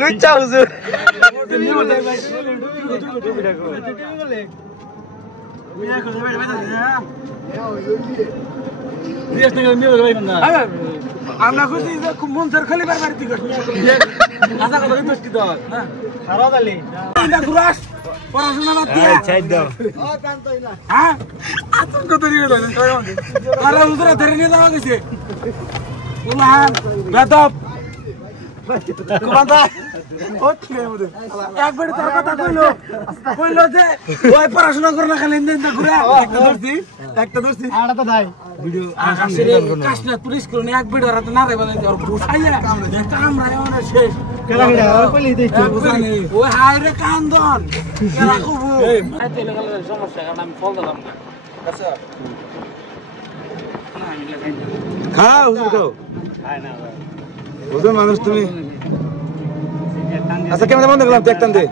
লুচ্চা হুজুর আমরা খুশি যে খুব মন চার খালি বারবার দিকে আশা কথা দোষ কি দাও হ্যাঁ খারাপ আলি এটা ঘুরাস পড়াশোনা বাদ দিয়ে ছাই দাও ও জানতোই না হ্যাঁ আতঙ্ক কত নিয়ে দাও আরে হুজুরা ধরে নিয়ে যাওয়া গেছে উলান বেদব কুমান্দা ওকে মুদে একবার তোর কথা কইলো যে ওই পড়াশোনা করে না খালি ইন্দিন ঘুরা একটা দোস্তি আড়া তো ভাই ভিডিও আসলে কাশনা পুলিশ করে এক ভিডিও রাতে না রে বলে আর ঘুষাইয়া কামরা এমন শেষ কেলা ভিডিও কইলি দেখছি ওই হাইরে কান্দন কেলা খুব এই মাইতে লাগালে সমস্যা কারণ আমি ফল দিলাম না আচ্ছা খাও হুজুর খাও খাই না হুজুর মানুষ তুমি আচ্ছা কেমন বন্ধ করলাম দেখতাম দে